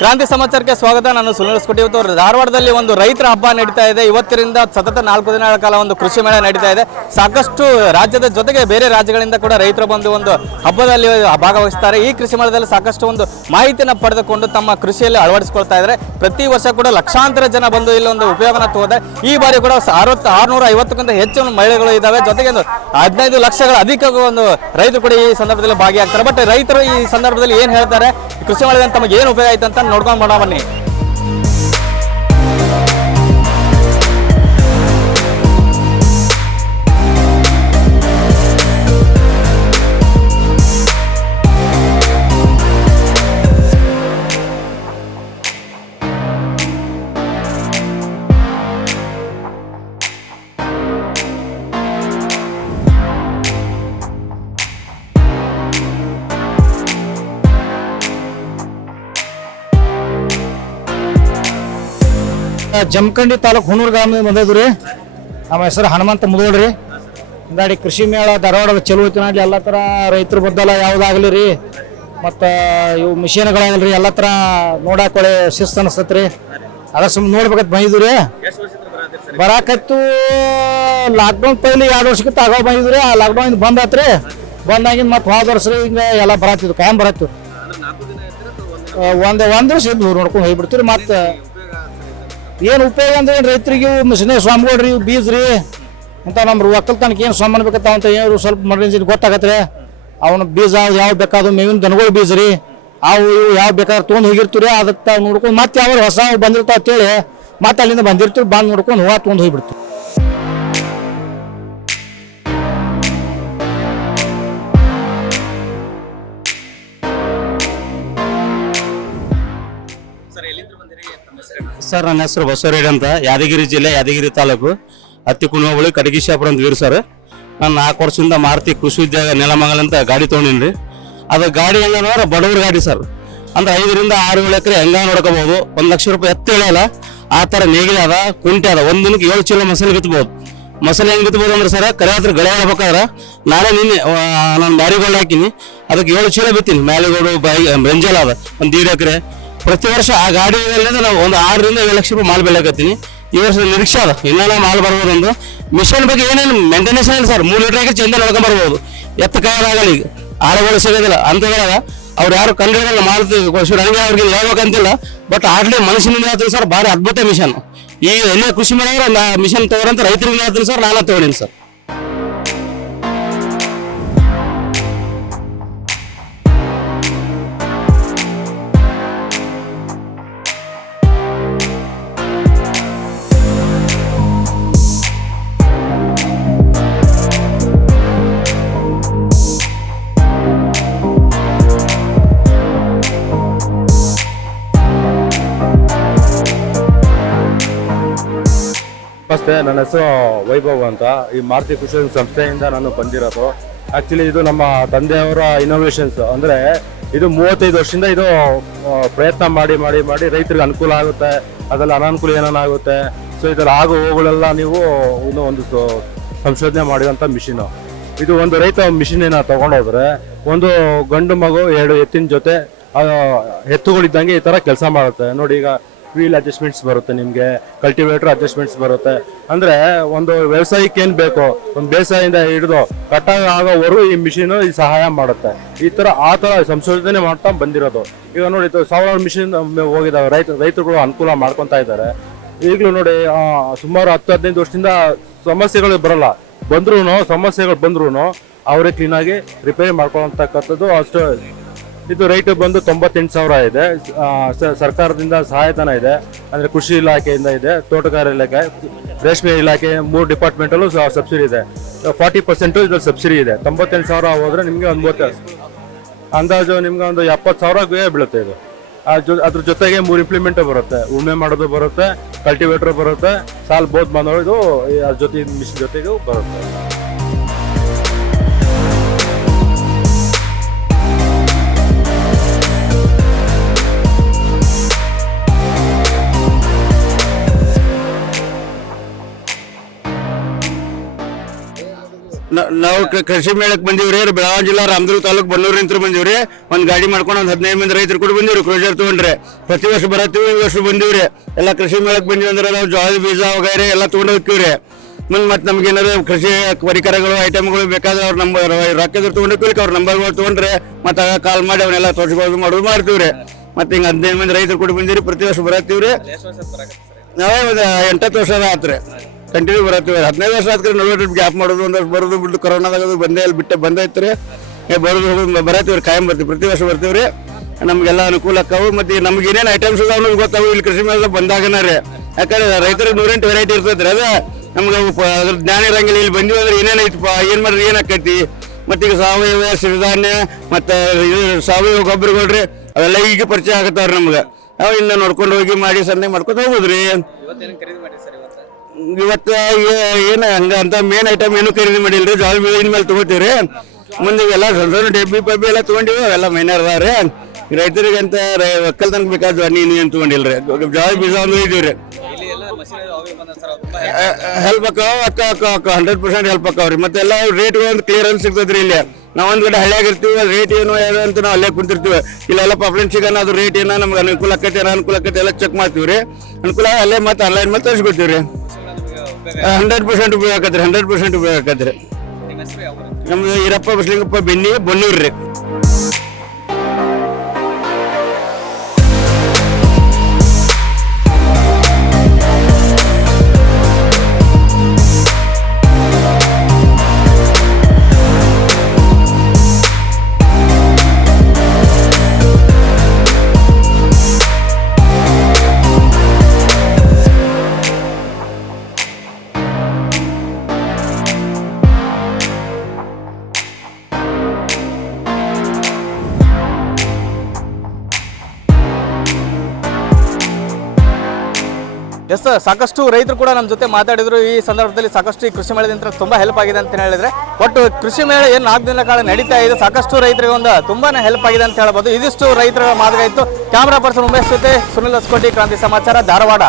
ಕ್ರಾಂತಿ ಸಮಾಚಾರಕ್ಕೆ ಸ್ವಾಗತ. ನಾನು ಸುನಿಲ್ ಇವತ್ತು ಧಾರವಾಡದಲ್ಲಿ ಒಂದು ರೈತರ ಹಬ್ಬ ನಡೀತಾ ಇದೆ. ಇವತ್ತಿನಿಂದ ಸತತ 4 ದಿನಗಳ ಕಾಲ ಒಂದು ಕೃಷಿ ಮೇಳ ನಡೀತಾ ಇದೆ. ಸಾಕಷ್ಟು ರಾಜ್ಯದ ಜೊತೆಗೆ ಬೇರೆ ರಾಜ್ಯಗಳಿಂದ ಕೂಡ ರೈತರು ಬಂದು ಒಂದು ಹಬ್ಬದಲ್ಲಿ ಭಾಗವಹಿಸ್ತಾರೆ. ಈ ಕೃಷಿ ಮೇಳದಲ್ಲಿ ಸಾಕಷ್ಟು ಒಂದು ಮಾಹಿತಿಯನ್ನು ಪಡೆದುಕೊಂಡು ತಮ್ಮ ಕೃಷಿಯಲ್ಲಿ ಅಳವಡಿಸಿಕೊಳ್ತಾ ಇದ್ದಾರೆ. ಪ್ರತಿ ವರ್ಷ ಕೂಡ ಲಕ್ಷಾಂತರ ಜನ ಬಂದು ಇಲ್ಲಿ ಒಂದು ಉಪಯೋಗನ ತಗೋದೆ. ಈ ಬಾರಿ ಕೂಡ 650ಕ್ಕಿಂತ ಹೆಚ್ಚು ಮಹಿಳೆಗಳು ಇದ್ದಾವೆ. ಜೊತೆಗೆ 15 ಲಕ್ಷಗಳ ಅಧಿಕ ಒಂದು ರೈತರು ಕೂಡ ಈ ಸಂದರ್ಭದಲ್ಲಿ ಭಾಗಿಯಾಗ್ತಾರೆ. ಬಟ್ ರೈತರು ಈ ಸಂದರ್ಭದಲ್ಲಿ ಏನು ಹೇಳ್ತಾರೆ, ಕೃಷಿ ಮೇಳದಿಂದ ತಮಗೆ ಏನು ಉಪಯೋಗ ಆಯ್ತು ಅಂತ ನೋಡ್ಕೊಂಡು ಬರೋಣ ಬನ್ನಿ. ಜಮಖಂಡಿ ತಾಲೂಕು ಹುಣೂರು ಗ್ರಾಮದಿಂದ ಬಂದಿದ್ರಿ. ನಮ್ಮ ಹೆಸರು ಹನುಮಂತ ಮುದೋಳ್ರಿ. ಹಿಂದಾಡಿ ಕೃಷಿ ಮೇಳ ಧಾರವಾಡದ ಚಲೋ ಐತಿ. ಎಲ್ಲ ಥರ ರೈತರು ಬದ್ದಲ್ಲ ಯಾವುದಾಗಲಿ ರೀ, ಮತ್ತು ಇವು ಮಿಷಿನ್ಗಳಾಗಲ್ರಿ ಎಲ್ಲ ಥರ ನೋಡಾಕೊಳ್ಳಿ ಶಿಸ್ತು ಅನಿಸ್ತತ್ರಿ. ಅದ್ರ ಸುಮ್ಮನೆ ನೋಡ್ಬೇಕಂತ ಬಂದಿದ್ವಿ ರೀ. ಬರಾಕತ್ತು ಲಾಕ್ಡೌನ್ ಪೈಲಿ 2 ವರ್ಷಕ್ಕಿಂತ ಆಗೋ ಬಂದಿದ್ವಿ ರೀ. ಆ ಲಾಕ್ಡೌನ್ ಬಂದ್ ಆತ್ರಿ. ಬಂದಾಗಿಂದ ಮತ್ತೆ ಹೋದ ವರ್ಷ ರೀ ಹಿಂಗೆ ಎಲ್ಲ ಬರತ್ತಿದ್ವು, ಕಾಯಂ ಬರತ್ತಿವು. ಒಂದು ವರ್ಷ ಇದ್ದು ನೋಡ್ಕೊಂಡು ಹೋಗ್ಬಿಡ್ತೀವಿ. ಮತ್ತೆ ಏನು ಉಪಯೋಗ ಅಂದ್ರೆ ರೈತರಿಗೆ ಮಿಷನೇ ಸ್ವಾಮಿಗಳ್ರಿ, ಬೀಜ ರೀ ಇಂಥ ನಮ್ಮ ಒಕ್ಕಲ್ತನಕ್ಕೆ ಏನು ಸ್ವಾಮಿ ಬೇಕತ್ತ ಅಂತ ಏನು ಸ್ವಲ್ಪ ಮನರಂಜನೆ ಗೊತ್ತಾಗತ್ತೆ ರೀ. ಅವನು ಬೀಜ ಯಾವ ಬೇಕಾದ್ರು ಮೇವಿನ ದನಗಳು ಬೀಜ ರೀ, ಅವು ಇವು ಯಾವ ಬೇಕಾದ್ರೆ ತೊಗೊಂಡು ಹೋಗಿರ್ತೀವಿ ರೀ. ಅದಕ್ಕೆ ನೋಡ್ಕೊಂಡು ಮತ್ತೆ ಯಾವ ಹೊಸ ಬಂದಿರ್ತಾವ ಅಂತೇಳಿ ಮತ್ತೆ ಅಲ್ಲಿಂದ ಬಂದಿರ್ತೀವಿ. ಬಂದು ನೋಡ್ಕೊಂಡು ಹೂವು ತೊಗೊಂಡು ಹೋಗಿಬಿಡ್ತೀವಿ. ಸರ್, ನನ್ನ ಹೆಸರು ಬಸವರೆಡ್ಡಿ ಅಂತ, ಯಾದಗಿರಿ ಜಿಲ್ಲೆ ಯಾದಗಿರಿ ತಾಲೂಕು ಹತ್ತಿಕುಣ ಹೋಬಳಿ ಕಡಗಿಶಾಪುರ ಅಂತ ವೀರ್ ಸರ್. ನಾನು 4 ವರ್ಷದಿಂದ ಮಾರುತಿ ಕೃಷಿ ಉದ್ಯೋಗ ನೆಲಮಂಗಲ ಅಂತ ಗಾಡಿ ತೊಗೊಂಡಿನಿ. ಅದು ಗಾಡಿ ಹೆಂಗಂದ್ರೆ ಬಡವ್ರ ಗಾಡಿ ಸರ್. ಅಂದ್ರೆ 5 ರಿಂದ 6 ಎಕರೆ ಹೆಂಗ ನೋಡ್ಕೋಬಹುದು. 1 ಲಕ್ಷ ರೂಪಾಯಿ ಎತ್ತ ಹೇಳಲ್ಲ ಆ ಥರ ನೇಗಿಲ ಅದ, ಕುಂಟೆ ಅದ. ಒಂದು ದಿನಕ್ಕೆ 7 ಚೀಲ ಮಸಾಲೆ ಬಿತ್ತಬಹುದು. ಮಸಾಲೆ ಹೆಂಗೆ ಬಿತ್ತಬಹುದು ಅಂದ್ರೆ ಸರ್, ಕರೆ ಹತ್ರ ಗಳೆ ಹೇಳ್ಬೇಕಾದ್ರೆ ನಿನ್ನೆ ನಾನು ಮ್ಯಾರಿಗೋಲ್ಡ್ ಹಾಕಿನಿ, ಅದಕ್ಕೆ 7 ಚೀಲ ಬಿತ್ತೀನಿ. ಮ್ಯಾರಿಗೋಲ್ಡು ಬ್ರೆಂಜಲ್ ಅದ 1.5 ಎಕರೆ. ಪ್ರತಿ ವರ್ಷ ಆ ಗಾಡಿಯಲ್ಲಿ ನಾವು ಒಂದು 6 ರಿಂದ 7 ಲಕ್ಷ ರೂಪಾಯಿ ಮಾಲ್ ಬೆಳಕತ್ತೀನಿ. ಈ ವರ್ಷ ನಿರೀಕ್ಷೆ ಅದ ಇನ್ನೂ ಮಾಲ್ ಬರ್ಬೋದೊಂದು. ಮಿಷನ್ ಬಗ್ಗೆ ಏನೇನು ಮೇಂಟೆನೆನ್ಸ್ ಇಲ್ಲ ಸರ್. 3 ಲೀಟರ್ ಹಾಕಿ ಚಂದ ನೋಡ್ಕೊಂಡ್ ಬರ್ಬೋದು. ಎತ್ತ ಕಾಯಾಗಲ್ಲ, ಈಗ ಆಳುಗಳು ಸಿಗೋದಿಲ್ಲ ಅಂತಂದಾಗ ಅವ್ರು ಯಾರು ಕಂಡಿಡಲ್ಲ ಮಾಡ್ತೀವಿ ಹಂಗೆ ಅವ್ರಿಗೆ ಹೇಳ್ಬೇಕಂತಿಲ್ಲ. ಬಟ್ ಆಡ್ಲಿ ಮನುಷ್ಯನಿಂದ ಹೇಳ್ತೀನಿ ಸರ್, ಭಾರಿ ಅದ್ಭುತ ಮಿಷನ್. ಈ ಎಲ್ಲೇ ಕೃಷಿ ಮಾಡಿದ್ರೆ ಮಿಷನ್ ತಗೋರಂತ ರೈತರಿಂದ ಹೇಳ್ತೀನಿ ಸರ್, ನಾನು ತಗೊಂಡಿನಿ ಸರ್. ನಮಸ್ತೆ, ನನ್ನ ಹೆಸರು ವೈಭವ್ ಅಂತ. ಈ ಮಾರುತಿ ಕೃಷಿ ಸಂಸ್ಥೆಯಿಂದ ನಾನು ಬಂದಿರೋದು. ಆಕ್ಚುಲಿ ಇದು ನಮ್ಮ ತಂದೆಯವರ ಇನೋವೇಷನ್ಸ್. ಅಂದ್ರೆ ಇದು 35 ವರ್ಷದಿಂದ ಇದು ಪ್ರಯತ್ನ ಮಾಡಿ ಮಾಡಿ ಮಾಡಿ ರೈತರಿಗೆ ಅನುಕೂಲ ಆಗುತ್ತೆ, ಅದೆಲ್ಲ ಅನಾನುಕೂಲ ಏನಾಗುತ್ತೆ. ಸೊ ಇದರ ಆಗು ಹೋಗಳೆಲ್ಲ ನೀವು ಇನ್ನೂ ಒಂದು ಸಂಶೋಧನೆ ಮಾಡಿರುವಂಥ ಮಿಷಿನ್ ಇದು. ಒಂದು ರೈತ ಮಿಷಿನ ತಗೊಂಡೋದ್ರೆ ಒಂದು ಗಂಡು ಮಗು 2 ಎತ್ತಿನ ಜೊತೆ ಎತ್ತುಗಳಿದ್ದಂಗೆ ಈ ತರ ಕೆಲಸ ಮಾಡುತ್ತೆ ನೋಡಿ. ಈಗ ವೀಲ್ ಅಡ್ಜಸ್ಟ್ಮೆಂಟ್ಸ್ ಬರುತ್ತೆ, ನಿಮಗೆ ಕಲ್ಟಿವೇಟರ್ ಅಡ್ಜಸ್ಟ್ಮೆಂಟ್ಸ್ ಬರುತ್ತೆ. ಅಂದ್ರೆ ಒಂದು ವ್ಯವಸಾಯಕ್ಕೆ ಏನ್ ಬೇಕು, ಒಂದು ಬೇಸಾಯದಿಂದ ಹಿಡಿದು ಕಟಾವ್ ಆಗೋವರೆಗೂ ಈ ಮಿಷಿನ್ ಈ ಸಹಾಯ ಮಾಡುತ್ತೆ. ಆ ತರ ಸಂಶೋಧನೆ ಮಾಡ್ತಾ ಬಂದಿರೋದು. ಈಗ ನೋಡಿ, 1000 ಮಿಷಿನ್ ಹೋಗಿದಾವೆ. ರೈತರುಗಳು ಅನುಕೂಲ ಮಾಡ್ಕೊಂತ ಇದ್ದಾರೆ. ಈಗಲೂ ನೋಡಿ, ಸುಮಾರು 10-15 ವರ್ಷದಿಂದ ಸಮಸ್ಯೆಗಳು ಬರಲ್ಲ. ಸಮಸ್ಯೆಗಳು ಬಂದ್ರು ಅವರೇ ಕ್ಲೀನಾಗಿ ರಿಪೇರಿ ಮಾಡ್ಕೊಳ್ಳತಕ್ಕಂಥದ್ದು ಅಷ್ಟು. ಇದು ರೇಟ್ ಬಂದು 98,000 ಇದೆ. ಸರ್ಕಾರದಿಂದ ಸಹಾಯಧನ ಇದೆ, ಅಂದ್ರೆ ಕೃಷಿ ಇಲಾಖೆಯಿಂದ ಇದೆ, ತೋಟಗಾರಿಕೆ ಇಲಾಖೆ, ರೇಷ್ಮೆ ಇಲಾಖೆ 3 ಡಿಪಾರ್ಟ್ಮೆಂಟಲ್ಲೂ ಸಬ್ಸಿಡಿ ಇದೆ. 40% ಇದ್ರಲ್ಲಿ ಸಬ್ಸಿಡಿ ಇದೆ. 98,000 ಹೋದ್ರೆ ನಿಮ್ಗೆ ಅಂದಾಜು ನಿಮ್ಗೆ ಒಂದು 70,000 ಬೀಳುತ್ತೆ ಇದು. ಅದ್ರ ಜೊತೆಗೆ 3 ಇಂಪ್ಲಿಮೆಂಟ್ ಬರುತ್ತೆ. ಉಳುಮೆ ಮಾಡೋದು ಬರುತ್ತೆ, ಕಲ್ಟಿವೇಟರ್ ಬರುತ್ತೆ, ಸಾಲ್ ಬೋದ್ ಮಾಡೋದು ಜೊತೆ ಮಿಷಿನ್ ಜೊತೆಗೂ ಬರುತ್ತೆ. ನಾವು ಕೃಷಿ ಮೇಳಕ್ಕೆ ಬಂದಿವ್ರಿ, ಬೆಳಗಾವಿ ಜಿಲ್ಲಾ ರಾಮದುರ್ಗ ತಾಲೂಕು ಬನ್ನೂರಿಂತ್ರ ಬಂದಿವ್ರಿ. ಒಂದು ಗಾಡಿ ಮಾಡ್ಕೊಂಡು ಒಂದು 15 ಮಂದಿ ರೈತರು ಕೂಡ ಬಂದಿವ್ರಿ. ಕ್ರೂಸರ್ ತಗೊಂಡ್ರೆ ಪ್ರತಿ ವರ್ಷ ಬರತ್ತೀವಿ, ಈ ವರ್ಷ ಬಂದಿವ್ರಿ. ಎಲ್ಲ ಕೃಷಿ ಮೇಳಕ್ಕೆ ಬಂದಿವಿ ಅಂದ್ರೆ ನಾವು ಜೋಳದ ಬೀಜ ವಗೈರೆ ಎಲ್ಲ ತೊಗೊಂಡು ಹೋಗ್ತೀವ್ರಿ. ಮತ್ತೆ ನಮ್ಗೆ ಏನಾದ್ರು ಕೃಷಿ ಪರಿಕರಗಳು ಐಟಮ್ಗಳು ಬೇಕಾದ್ರೆ ಅವ್ರ ನಂಬರ್ ರೊಕ್ಕದ್ರು ತೊಗೊಂಡಿರ್ತೀವಿ, ಅವ್ರ ನಂಬರ್ಗಳು ತೊಗೊಂಡ್ರೆ ಮತ್ತೆ ಕಾಲ್ ಮಾಡಿ ಅವನ್ನೆಲ್ಲ ತೋರಿಸ್ಕೊಳ್ಳೋದು ಮಾಡೋದು ಮಾಡ್ತೀವ್ರಿ. ಮತ್ತೆ ಹಿಂಗೆ 15 ಮಂದಿ ರೈತರು ಕೂಡ ಬಂದಿರಿ, ಪ್ರತಿ ವರ್ಷ ಬರತ್ತೀವ್ರಿ. ನಾವೇ ಒಂದು 8 ವರ್ಷ ಆತ್ರಿ ಕಂಟಿನ್ಯೂ ಬರತ್ತೀವಿ. 15 ವರ್ಷ ಆತ್ರಿ ನೋಡಿ ಗ್ಯಾಪ್ ಮಾಡೋದು, ಒಂದು ವರ್ಷ ಬರೋದು ಬಿಟ್ಟು ಕೊರೋನಾದಾಗ ಬಂದೇ ಇಲ್ಲಿ ಬಿಟ್ಟೆ ಬಂದೈತ್ರಿ. ಬರೋದು ಬರತ್ತೀವ್ರಿ, ಕಾಯಂ ಬರ್ತೀವಿ, ಪ್ರತಿ ವರ್ಷ ಬರ್ತೀವ್ರಿ. ನಮಗೆಲ್ಲ ಅನುಕೂಲ ಆಕಾವು. ಮತ್ತೆ ನಮ್ಗೆ ಏನೇನು ಐಟಮ್ಸ್ ಅದಾವ ಅನ್ನೋದು ಗೊತ್ತಾವು ಇಲ್ಲಿ ಕೃಷಿ ಮೇಳ ಬಂದಾಗನ ರೀ. ಯಾಕಂದ್ರೆ ರೈತರಿಗೆ 108 ವೆರೈಟಿ ಇರ್ತೈತ್ರಿ. ಅದೇ ನಮ್ಗೆ ಅದ್ರ ಜ್ಞಾನ ಇರಂಗಿಲ್ಲ. ಇಲ್ಲಿ ಬಂದಿವಿ ಅಂದ್ರೆ ಏನೇನೈತಪ್ಪ, ಏನು ಮಾಡಿದ್ರೆ ಏನಾಕೈತಿ. ಮತ್ತೆ ಈಗ ಸಾವಯವ ಸಿರಿಧಾನ್ಯ ಮತ್ತು ಸಾವಯವ ಗೊಬ್ಬರಗಳ್ರಿ ಅವೆಲ್ಲ ಈಗ ಪರಿಚಯ ಆಗತ್ತವ್ರಿ ನಮ್ಗೆ. ನಾವು ಇನ್ನು ನೋಡ್ಕೊಂಡು ಹೋಗಿ ಮಾಡಿ ಸಂತೆ ಮಾಡ್ಕೊಂಡು ಹೋಗುದ್ರಿ. ಇವತ್ತು ಏನು ಹಂಗ ಅಂತ ಮೇನ್ ಐಟಮ್ ಏನು ಖರೀದಿ ಮಾಡಿಲ್ರಿ. ಜೋಳ ಬೀಜ ಇನ್ಮೇಲೆ ತೊಗೋತೀವ್ರಿ. ಮುಂದೆ ಎಲ್ಲ ಸಣ್ಣ ಸಣ್ಣ ಡಬ್ಬಿ ಪಬ್ಬಿ ಎಲ್ಲ ತೊಗೊಂಡಿವಿ, ಅವೆಲ್ಲ ಮೈನರ್ ಅದಾವ್ರಿ. ರೈತರಿಗೆ ಅಂತ ಒಕ್ಕಲ್ತನಕ ಬೇಕಾದ ನೀನು ಏನು ತೊಗೊಂಡಿಲ್ರಿ. ಜೋಳ ಬೀಜ ಒಂದು ಒಯ್ದೀವ್ರಿ. ಹೆಲ್ಪ್ ಅಕ್ಕ 100% ಹೆಲ್ಪ್ ಅಕ್ಕಾವ್ರಿ. ಮತ್ತೆ ಎಲ್ಲ ರೇಟ್ಗಳು ಒಂದು ಕ್ಲಿಯರೆನ್ಸ್ ಸಿಗ್ತದ್ರಿ. ಇಲ್ಲಿ ನಾವೊಂದು ಕಡೆ ಹಳ್ಳಿಯಾಗಿರ್ತೀವಿ, ಅದು ರೇಟ್ ಏನು ಅಂತ ನಾವು ಅಲ್ಲೇ ಕುಂತಿರ್ತೀವಿ. ಇಲ್ಲೆಲ್ಲ ಪಾಪ್ಯುಲೇಷನ್ ಸಿಗೋಣ, ಅದು ರೇಟ್ ಏನೋ ನಮ್ಗೆ ಅನುಕೂಲ ಆಕೈತಿ ಅನುಕೂಲ ಆಕೈತಿ ಎಲ್ಲ ಚೆಕ್ ಮಾಡ್ತೀವಿ ರೀ. ಅನುಕೂಲ ಅಲ್ಲೇ ಮತ್ತೆ ಆನ್ಲೈನ್ ಮೇಲೆ ತರಿಸ್ಕೊತೀವಿ ರೀ. 100% ಉಪಯೋಗ ಆಕತ್ರಿ, 100% ಉಪಯೋಗ ಆಕತ್ರಿ. ನಮ್ದು ಈರಪ್ಪ ಬಸ್ಲಿಂಗಪ್ಪ ಬೆನ್ನಿ ಬನ್ನೂರು ರೀ. ಎಸ್, ಸಾಕಷ್ಟು ರೈತರು ಕೂಡ ನಮ್ಮ ಜೊತೆ ಮಾತಾಡಿದ್ರು. ಈ ಸಂದರ್ಭದಲ್ಲಿ ಸಾಕಷ್ಟು ಈ ಕೃಷಿ ಮೇಳದಿಂದ ತುಂಬ ಹೆಲ್ಪ್ ಆಗಿದೆ ಅಂತ ಹೇಳಿದ್ರೆ, ಒಟ್ಟು ಕೃಷಿ ಮೇಳ ಏನು 4 ದಿನಗಳ ಕಾಲ ನಡೀತಾ ಇದೆ, ಸಾಕಷ್ಟು ರೈತರಿಗೆ ಒಂದು ತುಂಬಾನೇ ಹೆಲ್ಪ್ ಆಗಿದೆ ಅಂತ ಹೇಳ್ಬೋದು. ಇದಿಷ್ಟು ರೈತರ ಮಾತುಗಾಯಿತು. ಕ್ಯಾಮ್ರಾ ಪರ್ಸನ್ ಉಮೇಶ್ ಜೊತೆ ಸುನಿಲ್ ಹೊಸಕೋಟಿ, ಕ್ರಾಂತಿ ಸಮಾಚಾರ, ಧಾರವಾಡ.